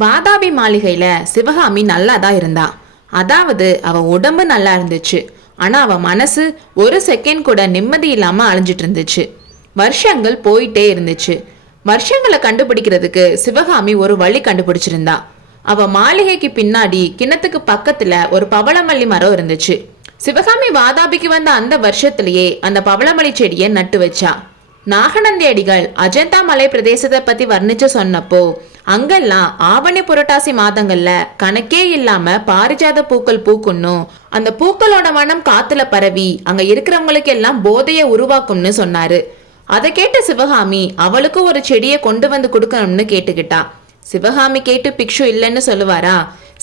வாதாபி மாளிகையில் சிவகாமி நல்லா தான் இருந்தா. அதாவது அவள் உடம்பு நல்லா இருந்துச்சு. ஆனால் அவள் மனசு ஒரு செகண்ட் கூட நிம்மதி இல்லாமல் அழிஞ்சிட்டு இருந்துச்சு. வருஷங்கள் போயிட்டே இருந்துச்சு. வருஷங்களை கண்டுபிடிக்கிறதுக்கு சிவகாமி ஒரு வழி கண்டுபிடிச்சிருந்தா. அவள் மாளிகைக்கு பின்னாடி கிணத்துக்கு பக்கத்தில் ஒரு பவளமல்லி மரம் இருந்துச்சு. சிவகாமி வாதாபிக்கு வந்த அந்த வருஷத்திலேயே அந்த பவளமல்லி செடியை நட்டு வச்சா. நாகநந்தி அடிகள் அஜந்தா மலை பிரதேசத்தை பத்தி வர்ணிச்சு சொன்னப்போ அங்கெல்லாம் ஆவணி புரட்டாசி மாதங்கள்ல கணக்கே இல்லாம பாரிஜாத பூக்கள் பூக்குன்னும் அந்த பூக்களோட மனம் காத்துல பரவி அங்க இருக்கிறவங்களுக்கு எல்லாம் போதைய உருவாக்கும்னு சொன்னாரு. அதை கேட்ட சிவகாமி அவளுக்கு ஒரு செடியை கொண்டு வந்து கொடுக்கணும்னு கேட்டுக்கிட்டா. சிவகாமி கேட்டு பிக்ஷு இல்லைன்னு சொல்லுவாரா?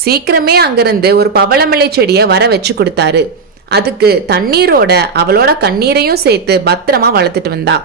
சீக்கிரமே அங்கிருந்து ஒரு பவளமலை செடியை வர வச்சு கொடுத்தாரு. அதுக்கு தண்ணீரோட அவளோட கண்ணீரையும் சேர்த்து பத்திரமா வளர்த்துட்டு வந்தா.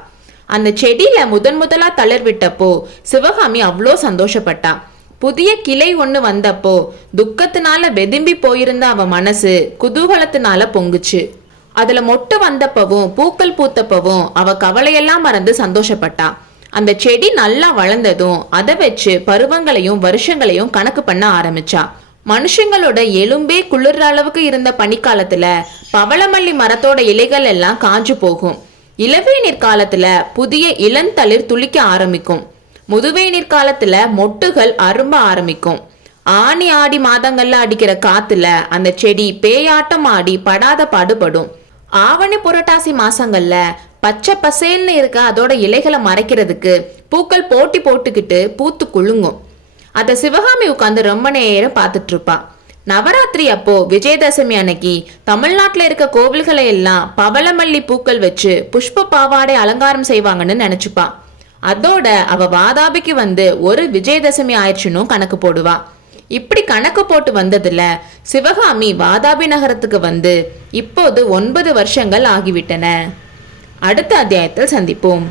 அந்த செடியில முதன் முதலா தளர் விட்டப்போ சிவகாமி அவ்வளோ சந்தோஷப்பட்டா. புதிய கிளை ஒண்ணு வந்தப்போ துக்கத்தினால வெதும்பி போயிருந்த அவ மனசு குதூகலத்தினால பொங்குச்சு. அதுல மொட்டு வந்தப்பவும் பூக்கள் பூத்தப்பவும் அவ கவலையெல்லாம் மறந்து சந்தோஷப்பட்டா. அந்த செடி நல்லா வளர்ந்ததும் அதை வச்சு பருவங்களையும் வருஷங்களையும் கணக்கு பண்ண ஆரம்பிச்சா. மனுஷங்களோட எலும்பே குளிர்ற அளவுக்கு இருந்த பனிக்காலத்துல பவளமல்லி மரத்தோட இலைகள் எல்லாம் காஞ்சு போகும். இளவேநீர் காலத்துல புதிய இளந்தளிர் துளிக்க ஆரம்பிக்கும். முதுவேநீர் காலத்துல மொட்டுகள் அரும்ப ஆரம்பிக்கும். ஆனி ஆடி மாதங்கள்ல அடிக்கிற காத்துல அந்த செடி பேயாட்டம் ஆடி படாத பாடுபடும். ஆவணி புரட்டாசி மாசங்கள்ல பச்சை பசேல்னு இருக்க அதோட இலைகளை மறைக்கிறதுக்கு பூக்கள் போட்டி போட்டுக்கிட்டு பூத்து குலுங்கும். அதை சிவகாமி உட்காந்து ரொம்ப நேரம் பார்த்துட்டு இருப்பா. நவராத்திரி அப்போ விஜயதசமி அன்னைக்கு தமிழ்நாட்டில் இருக்க கோவில்களை எல்லாம் பவளமல்லி பூக்கள் வச்சு புஷ்ப பாவாடை அலங்காரம் செய்வாங்கன்னு நினைச்சுப்பா. அதோட அவ வாதாபிக்கு வந்து ஒரு விஜயதசமி ஆயிடுச்சுன்னு கணக்கு போடுவா. இப்படி கணக்கு போட்டு வந்ததுல சிவகாமி வாதாபி நகரத்துக்கு வந்து இப்போது ஒன்பது வருஷங்கள் ஆகிவிட்டன. அடுத்த அத்தியாயத்தில் சந்திப்போம்.